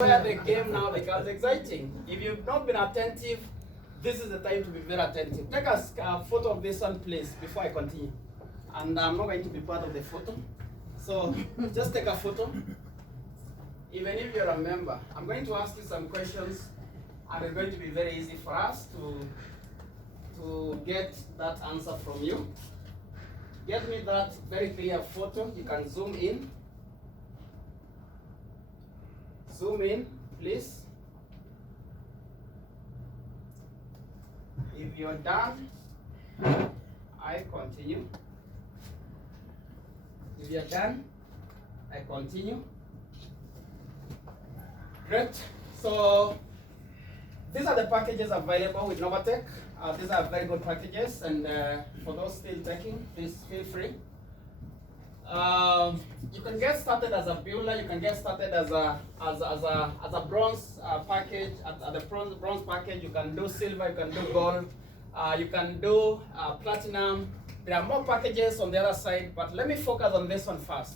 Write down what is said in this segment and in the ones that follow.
Where the game now becomes exciting. If you've not been attentive, this is the time to be very attentive. Take a photo of this one, please, before I continue. And I'm not going to be part of the photo. So just take a photo. Even if you're a member, I'm going to ask you some questions, and it's going to be very easy for us to get that answer from you. Get me that very clear photo. You can zoom in. Zoom in, please. If you're done, I continue. If you're done, I continue. Great. So these are the packages available with Novatech. These are very good packages, and for those still taking, please feel free. You can get started as a builder. You can get started as a bronze package. At the bronze package, you can do silver. You can do gold. You can do platinum. There are more packages on the other side, but let me focus on this one first.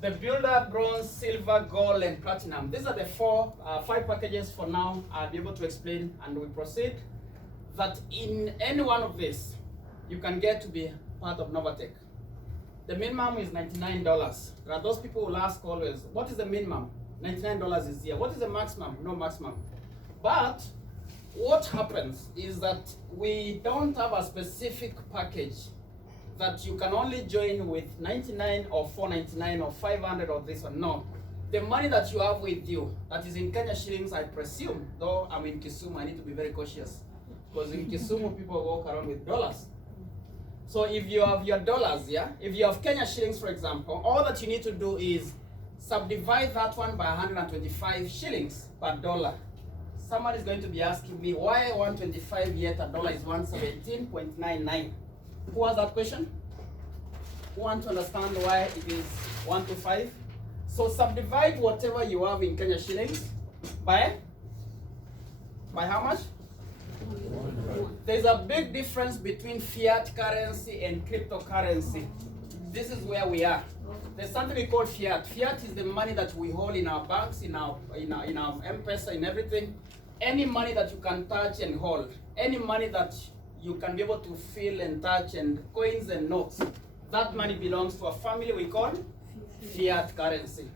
The builder, bronze, silver, gold, and platinum. These are the five packages for now. I'll be able to explain, and we proceed. That in any one of these, you can get to be part of Novatech. The minimum is $99. There are those people who will ask always, what is the minimum? $99 is here. What is the maximum? No maximum. But what happens is that we don't have a specific package that you can only join with 99 or 499 or 500 or this one. No. The money that you have with you, that is in Kenya shillings, I presume, though I'm in Kisumu, I need to be very cautious. Because in Kisumu, people walk around with dollars. So if you have your dollars, yeah, if you have Kenya shillings, for example, all that you need to do is subdivide that one by 125 shillings per dollar. Someone is going to be asking me why 125 yet a dollar is 117.99. Who has that question? Who want to understand why it is 125? So subdivide whatever you have in Kenya shillings by how much? There's a big difference between fiat currency and cryptocurrency. This is where we are. There's something we call fiat. Fiat is the money that we hold in our banks, in our M-Pesa, in everything. Any money that you can touch and hold. Any money that you can be able to feel and touch, and coins and notes. That money belongs to a family we call fiat currency.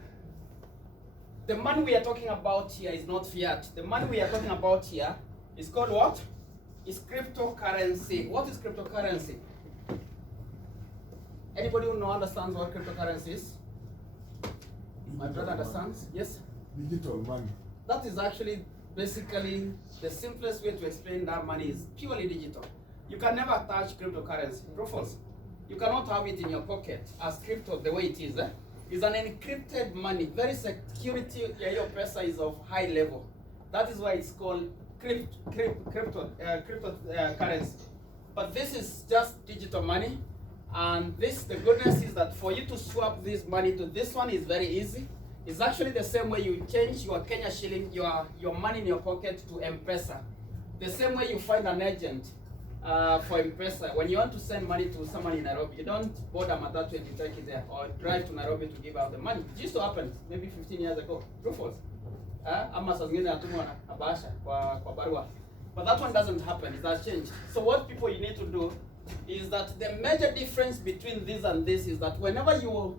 The money we are talking about here is not fiat. The money we are talking about here is called what? It's cryptocurrency. What is cryptocurrency? Anybody who understands what cryptocurrency is? My brother understands? Yes? Digital money. That is actually basically the simplest way to explain that money is purely digital. You can never touch cryptocurrency. True or false? You cannot have it in your pocket as crypto the way it is. It's an encrypted money. Very security, your pesa is of high level. That is why it's called cryptocurrency. But this is just digital money, and the goodness is that for you to swap this money to this one is very easy. It's actually the same way you change your Kenya shilling, your money in your pocket to M-Pesa. The same way you find an agent for M-Pesa. When you want to send money to someone in Nairobi, you don't board a matatu and you take it there, or drive to Nairobi to give out the money. It used to happen maybe 15 years ago. True or false? Ama saa zingine natumwa na bahasha kwa barua. But that one doesn't happen. It has changed. So what people you need to do is that the major difference between this and this is that whenever you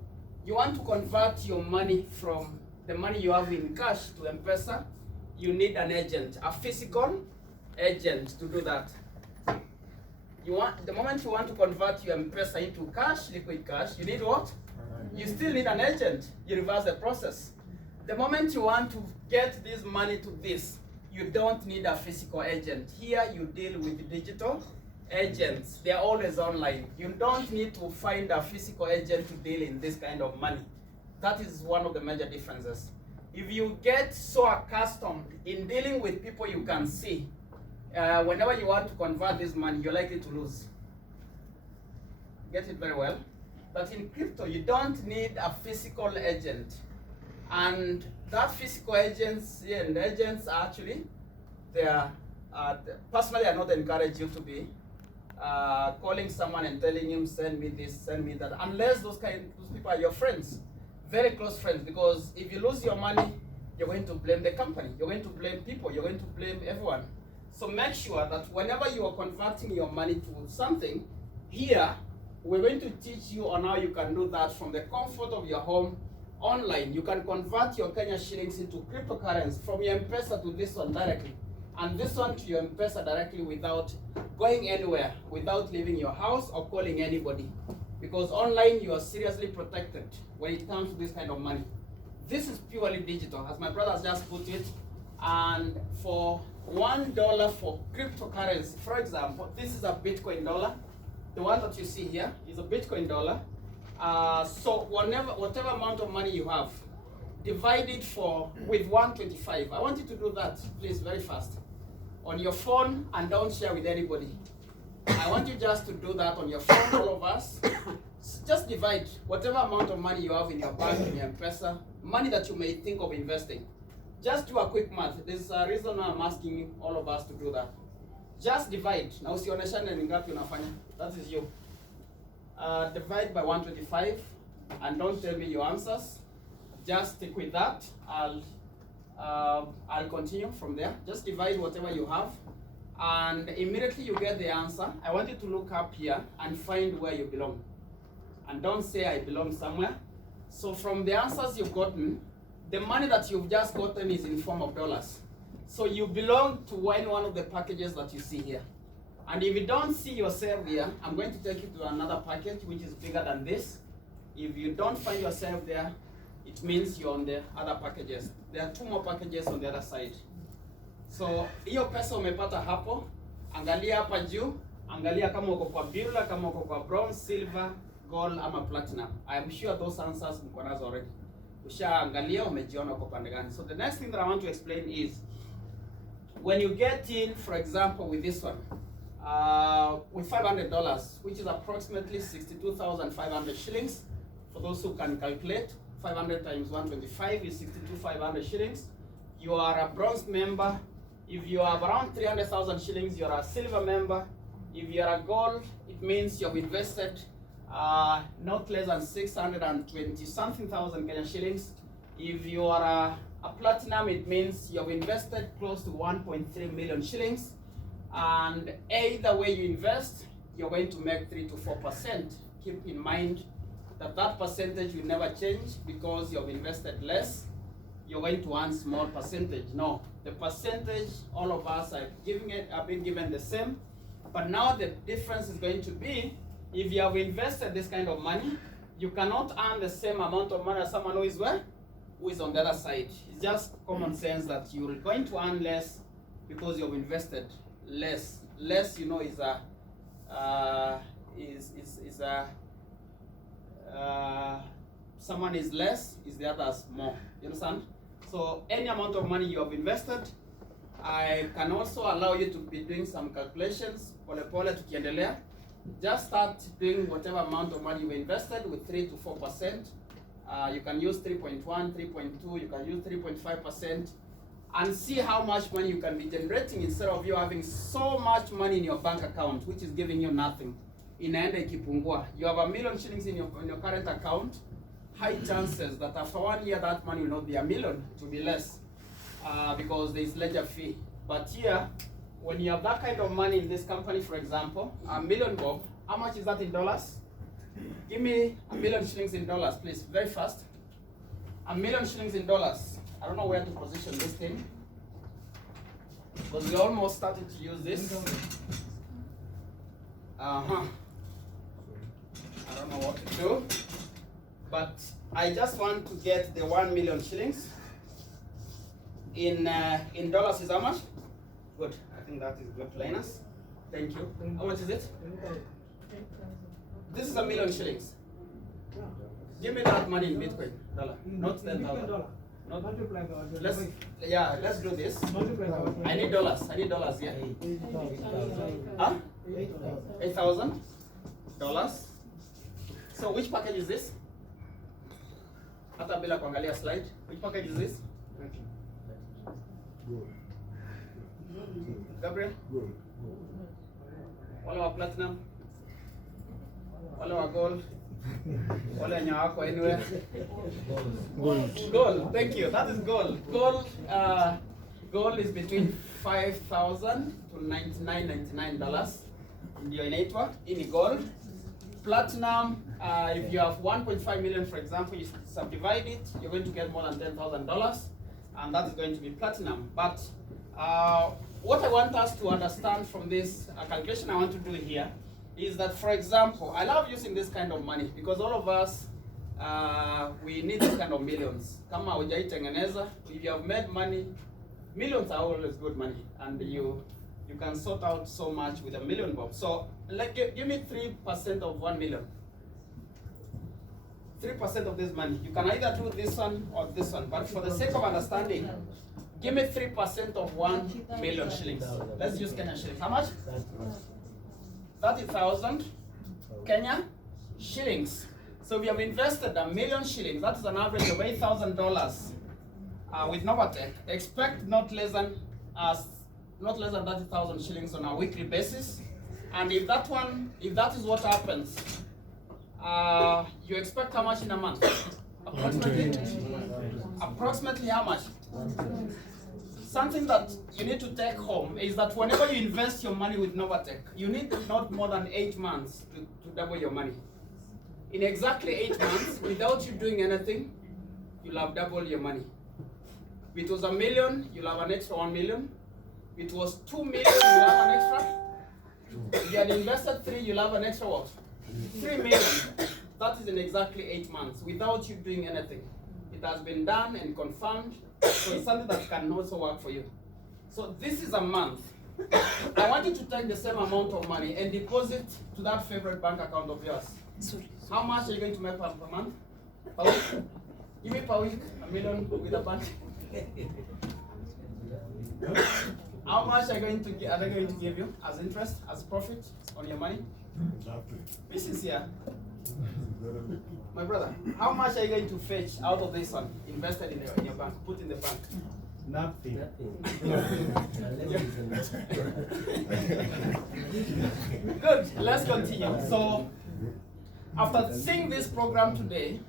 want to convert your money from the money you have in cash to M-Pesa, you need an agent, a physical agent to do that. The moment you want to convert your M-Pesa into cash, liquid cash, you need what? You still need an agent. You reverse the process. The moment you want to get this money to this, you don't need a physical agent. Here you deal with digital agents. They are always online. You don't need to find a physical agent to deal in this kind of money. That is one of the major differences. If you get so accustomed in dealing with people you can see, whenever you want to convert this money, you're likely to lose. Get it very well? But in crypto, you don't need a physical agent. And that physical agency and agents actually, they are, personally I not encourage you to be calling someone and telling him, send me this, send me that, unless those people are your friends, very close friends, because if you lose your money, you're going to blame the company, you're going to blame people, you're going to blame everyone. So make sure that whenever you are converting your money to something, here, we're going to teach you on how you can do that from the comfort of your home online. You can convert your Kenya shillings into cryptocurrency from your M-Pesa to this one directly, and this one to your M-Pesa directly without going anywhere, without leaving your house or calling anybody. Because online, you are seriously protected when it comes to this kind of money. This is purely digital, as my brother has just put it. And for $1 for cryptocurrency, for example, this is a Bitcoin dollar. The one that you see here is a Bitcoin dollar. So whatever amount of money you have, divide it with 125. I want you to do that, please, very fast. On your phone, and don't share with anybody. I want you just to do that on your phone, all of us. Just divide whatever amount of money you have in your bank, in your M-Pesa, money that you may think of investing. Just do a quick math. There's a reason why I'm asking all of us to do that. Just divide. Now usioneshane ni ngapi unafanya. That is you. Divide by 125, and don't tell me your answers. Just stick with that. I'll continue from there. Just divide whatever you have, and immediately you get the answer. I want you to look up here and find where you belong. And don't say I belong somewhere. So from the answers you've gotten, the money that you've just gotten is in form of dollars. So you belong to any one of the packages that you see here. And if you don't see yourself here, I'm going to take you to another package which is bigger than this. If you don't find yourself there, it means you're on the other packages. There are 2 more packages on the other side. So hiyo pesa umepata hapo, angalia hapa juu, angalia kama uko kwa Beulah, kama uko kwa bronze, silver, gold ama platinum. I am sure those answers mko nazo already. Ushaangalia, umejiona uko pande gani. So the next thing that I want to explain is, when you get in, for example, with this one, with $500, which is approximately 62,500 shillings, for those who can calculate, 500 times 125 is 62,500 shillings. You are a bronze member. If you have around 300,000 shillings, you are a silver member. If you are a gold, it means you have invested not less than 620 something thousand Kenyan shillings. If you are a platinum, it means you have invested close to 1.3 million shillings. And either way you invest, you're going to make 3 to 4%. Keep in mind that that percentage will never change because you've invested less. You're going to earn small percentage. No, the percentage all of us are been given the same. But now the difference is going to be, if you have invested this kind of money, you cannot earn the same amount of money as someone who is where? Who is on the other side. It's just common sense that you're going to earn less because you've invested less. Less, you know, is someone is less, is the others more. You understand? So any amount of money you have invested, I can also allow you to be doing some calculations. Pole pole tukiendelea. Just start doing whatever amount of money you invested with 3 to 4%. You can use 3.1, 3.2, you can use 3.5%, and see how much money you can be generating instead of you having so much money in your bank account, which is giving you nothing. Inaenda ikipungua. You have 1 million shillings in your current account. High chances that after 1 year that money will not be 1 million, it will be less, because there is ledger fee. But here, when you have that kind of money in this company, for example, 1 million bob, how much is that in dollars? Give me 1 million shillings in dollars, please, very fast. 1 million shillings in dollars. I don't know where to position this thing, because we almost started to use this. I don't know what to do, but I just want to get the 1 million shillings. In dollars is how much? Good. I think that is good, Linus. Thank you. How much is it? This is 1 million shillings. Give me that money in Bitcoin, dollar, not 10,000. Let's do this. I need dollars. Yeah. Huh? $8,000. So which package is this? Hata bila kuangalia slide. Which package is this? Gabriel? All our platinum? All our gold? Ole nyako anywhere. Gold. Gold. Thank you. That is gold. Gold is between $5,000 to $99.99. Ndio inaitwa ini gold. Platinum, if you have 1.5 million, for example, you subdivide it, you're going to get more than $10,000, and that is going to be platinum. But what I want us to understand from this calculation I want to do here is that, for example, I love using this kind of money because all of us, we need this kind of millions. Kama hujaitengeneza, if you have made money, millions are always good money, and you can sort out so much with $1 million bob. So, like, give me 3% of 1 million. 3% of this money. You can either do this one or this one, but for the sake of understanding, give me 3% of 1 million shillings. Let's use Kenyan shillings. How much? 30,000 Kenya shillings. So we have invested $1 million shillings. That is an average of $8,000 with Novatech. Expect not less than 30,000 shillings on a weekly basis. And if that is what happens, you expect how much in a month? Approximately how much? Something that you need to take home is that whenever you invest your money with Novatech, you need not more than 8 months to double your money. In exactly 8 months, without you doing anything, you'll have doubled your money. If it was $1 million, you'll have an extra 1 million. If it was 2 million, you'll have an extra. If you had invested 3, you'll have an extra what? 3 million. That is in exactly 8 months without you doing anything. It has been done and confirmed, so it's something that can also work for you. So this is a month. I want you to take the same amount of money and deposit to that favorite bank account of yours. How much are you going to make per month? Per week? Give me per week $1 million with a bank. How much are they going to give you as interest, as profit on your money? Be sincere. My brother, how much are you going to fetch out of this one, invested in your bank, put in the bank? Nothing. Good, let's continue. So, after seeing this program today,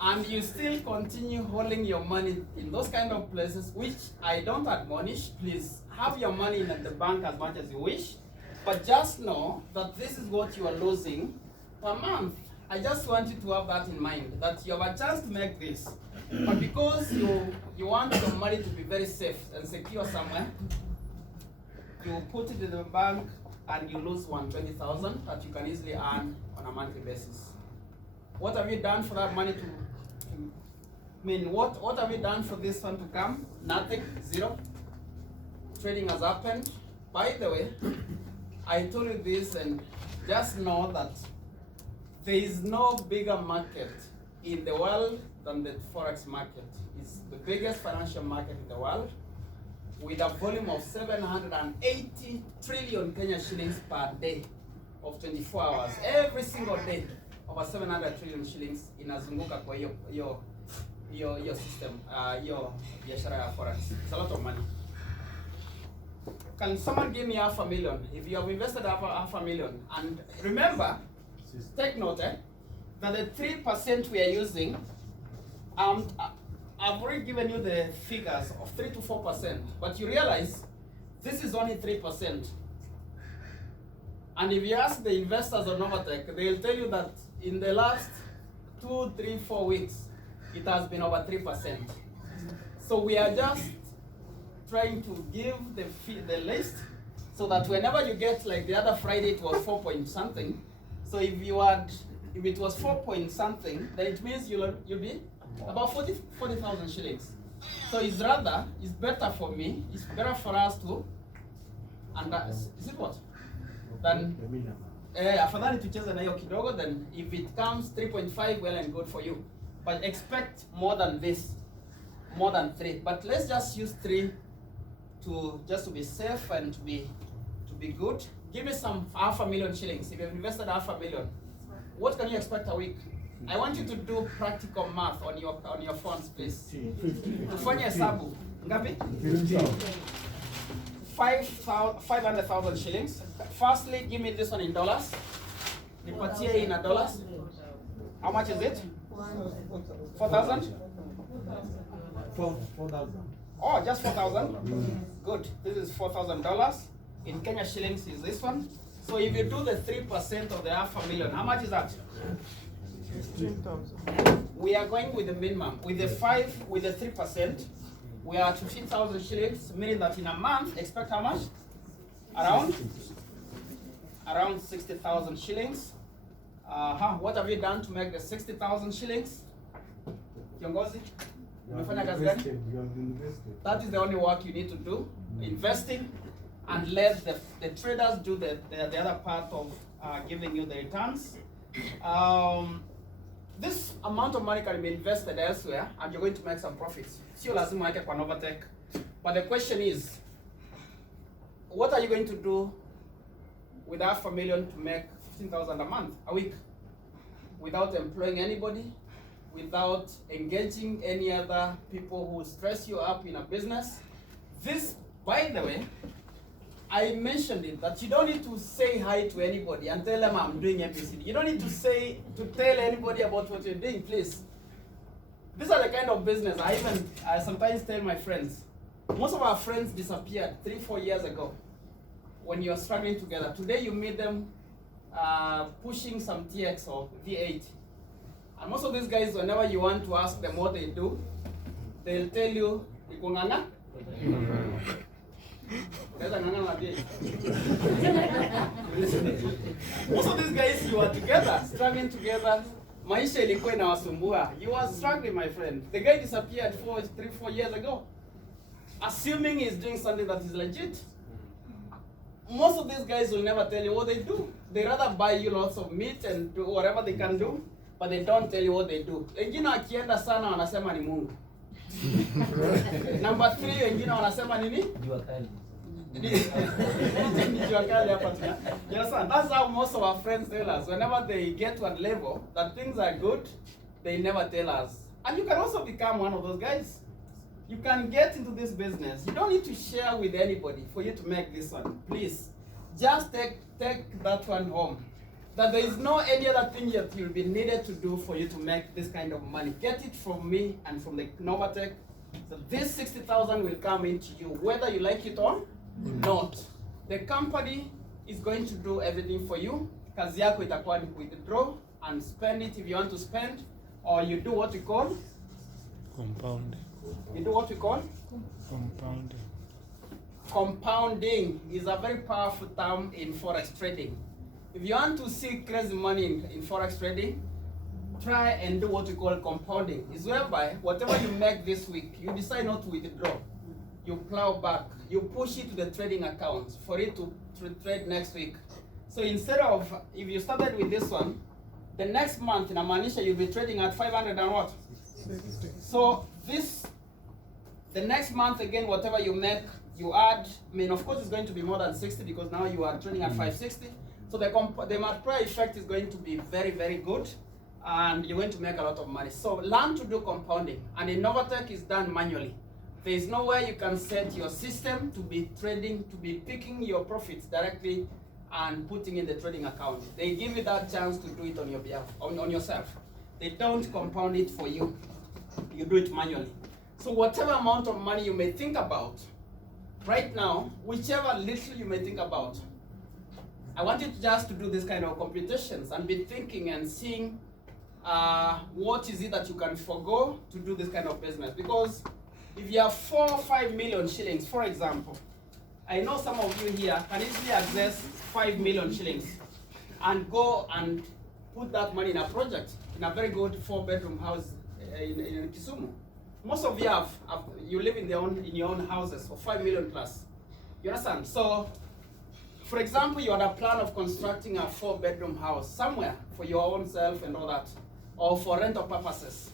and you still continue holding your money in those kind of places, which I don't admonish, please have your money in the bank as much as you wish, but just know that this is what you are losing per month. I just want you to have that in mind, that you have a chance to make this, but because you want your money to be very safe and secure somewhere, you put it in the bank and you lose 120,000 that you can easily earn on a monthly basis. What have you done for that money what have you done for this one to come? Nothing, zero. Trading has happened. By the way, I told you this, and just know that there is no bigger market in the world than the Forex market. It's the biggest financial market in the world, with a volume of 780 trillion Kenya shillings per day of 24 hours. Every single day, over 700 trillion shillings inazunguka kwa hiyo system, hiyo biashara ya Forex. It's a lot of money. Can someone give me $500,000? If you have invested $500,000, and remember, take note that the 3% we are using, I've already given you the figures of 3 to 4%, but you realize this is only 3%. And if you ask the investors of Novatech, they'll tell you that in the last 2, 3, 4 weeks, it has been over 3%. So we are just trying to give the list so that whenever you get, like the other Friday, it was 4 point something. So if it was 4 point something, then it means you'll be about 40,000 shillings. So it's better for me, it's better for us to, and is it what? Then afadhali tucheze na hiyo kidogo, then if it comes 3.5, well and good for you. But expect more than this, more than 3. But let's just use 3 to be safe and to be good. Give me some $500,000 shillings. If you've invested $500,000, what can you expect a week? I want you to do practical math on your phones, please. Tufanye hesabu. Ngapi? 500,000 shillings. Firstly, give me this one in dollars. Nipatie in dollars. How much is it? 4,000? 4,000. Oh, just 4,000? Good. This is $4,000. In Kenya shillings is this one. So if you do the 3% of the $500,000, how much is that? 15,000. We are going with the minimum. With the 3%, we are at 15,000 shillings, meaning that in a month, expect how much? Around 60,000 shillings. What have you done to make the 60,000 shillings? Kiongozi? Umefanya kazi gani? That is the only work you need to do. Investing, and let the traders do the other part of giving you the returns. This amount of money can be invested elsewhere, and you're going to make some profits. Sio lazima weke kwa Novatech. But the question is, what are you going to do with $500,000 to make 15,000 a month, a week, without employing anybody, without engaging any other people who stress you up in a business? This, by the way, I mentioned it, that you don't need to say hi to anybody and tell them I'm doing everything. You don't need to tell anybody about what you're doing, please. These are the kind of business I sometimes tell my friends. Most of our friends disappeared 3-4 years ago when you are struggling together. Today you meet them pushing some TX or V8. And most of these guys, whenever you want to ask them what they do, they'll tell you, Ikunganga? Most of these guys, you are together, struggling together. Maisha ilikuwa inawasumbua. You are struggling, my friend. The guy disappeared 3-4 years ago, assuming he's doing something that is legit. Most of these guys will never tell you what they do. They rather buy you lots of meat and do whatever they can do, but they don't tell you what they do. Wengine akienda sana wanasema ni Mungu. Number 3, wengine wanasema nini? Jua kali. You understand? That's how most of our friends tell us. Whenever they get to a level that things are good, they never tell us. And you can also become one of those guys. You can get into this business. You don't need to share with anybody for you to make this one. Please, just take that one home. That there is no any other thing that you'll be needed to do for you to make this kind of money. Get it from me and from the Novatech. So this 60,000 will come into you, whether you like it or not. The company is going to do everything for you. Kazi yako itakuwa ni withdraw and spend it if you want to spend, or you do what we call compounding. You do what we call Compounding. Compounding is a very powerful term in forex trading. If you want to see crazy money in forex trading, try and do what we call compounding. It's whereby whatever you make this week, you decide not to withdraw. You plow back, you push it to the trading account for it to trade next week. So instead of, if you started with this one, the next month in Amanisha you'll be trading at 500 and what? 60. So the next month again, whatever you make, you add. I mean, of course, it's going to be more than 60 because now you are trading at 560. So the multiplier effect is going to be very, very good, and you're going to make a lot of money. So learn to do compounding, and in Novatech is done manually. There is nowhere you can set your system to be trading, to be picking your profits directly and putting in the trading account. They give you that chance to do it on your behalf, on yourself. They don't compound it for you. You do it manually. So whatever amount of money you may think about, right now, whichever little you may think about, I want you just to do this kind of computations and be thinking and seeing what is it that you can forego to do this kind of business. Because if you have 4 or 5 million shillings, for example, I know some of you here can easily access 5 million shillings and go and put that money in a project, in a very good 4-bedroom house in Kisumu. Most of you you live in your own houses for 5 million plus. You understand? So, for example, you had a plan of constructing a 4-bedroom house somewhere for your own self and all that, or for rental purposes.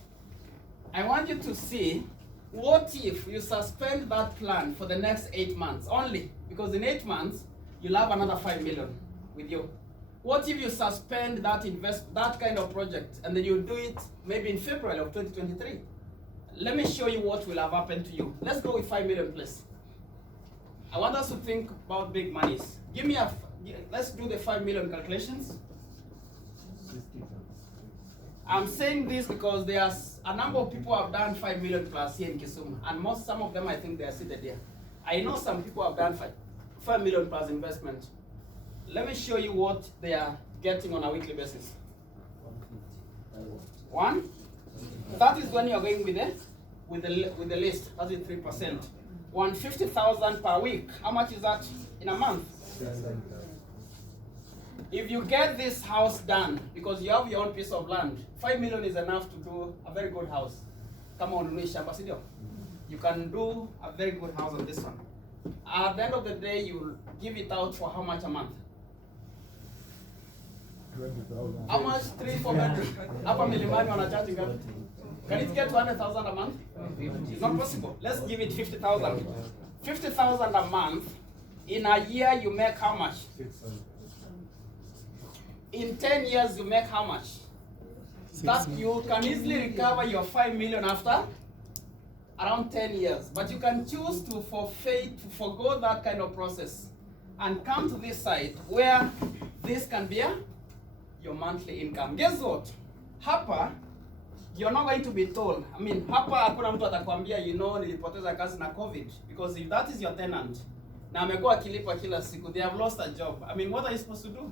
I want you to see, what if you suspend that plan for the next 8 months only? Because in 8 months, you'll have another 5 million with you. What if you suspend that kind of project, and then you do it maybe in February of 2023? Let me show you what will have happened to you. Let's go with 5 million, please. I want us to think about big monies. Let's do the 5 million calculations. I'm saying this because there's a number of people who have done 5 million plus here in Kisumu, and some of them I think they are seated here. I know some people have done 5 million plus investment. Let me show you what they are getting on a weekly basis. One, that is when you are going with the list. That is 3%. 150,000 per week. How much is that in a month? If you get this house done because you have your own piece of land, 5 million is enough to do a very good house. Come on, you can do a very good house on this one. At the end of the day, you give it out for how much a month? 20,000. How much? 3-4 bedroom. Upper Milimani on a charging. Can it get 200,000 a month? It's not possible. Let's give it 50,000. 50,000 a month. In a year, you make how much? 600. In 10 years, you make how much? That you can easily recover your 5 million after around 10 years. But you can choose to forgo that kind of process and come to this side where this can be your monthly income. Guess what? Hapa, you're not going to be told. I mean, hapa hakuna mtu atakwambia, nilipoteza kazi na COVID. Because if that is your tenant, na amekuwa akilipa kila siku, they have lost a job. I mean, what are you supposed to do?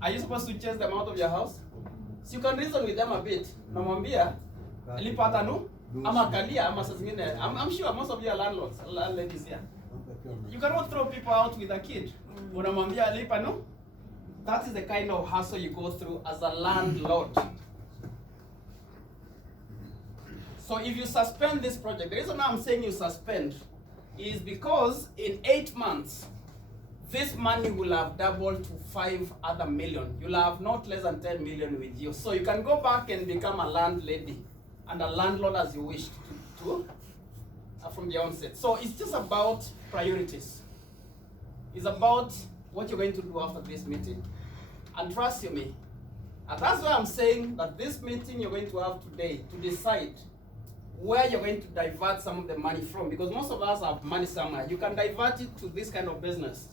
Are you supposed to chase them out of your house? So you can reason with them a bit. Namwambia, lipa hata ama kalia, ama saa zingine. I'm sure most of you are landladies here. You cannot throw people out with a kid. Unamwambia lipa That is the kind of hustle you go through as a landlord. So if you suspend this project, the reason I'm saying you suspend is because in 8 months, this money will have doubled to 5 other million. You'll have not less than 10 million with you. So you can go back and become a landlady and a landlord as you wish to from the onset. So it's just about priorities. It's about what you're going to do after this meeting. And trust you me, and that's why I'm saying that this meeting you're going to have today to decide where you're going to divert some of the money from, because most of us have money somewhere. You can divert it to this kind of business,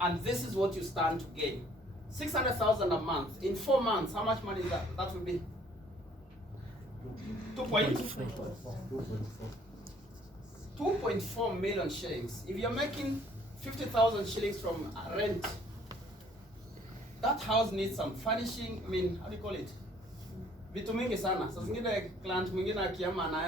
and this is what you stand to gain. 600,000 a month. In 4 months, how much money is that? That will be 2.4 million shillings. If you're making 50,000 shillings from rent, that house needs some furnishing. I mean, how do you call it? Vitu mingi sana. Sasa zingine client mwingine akiama na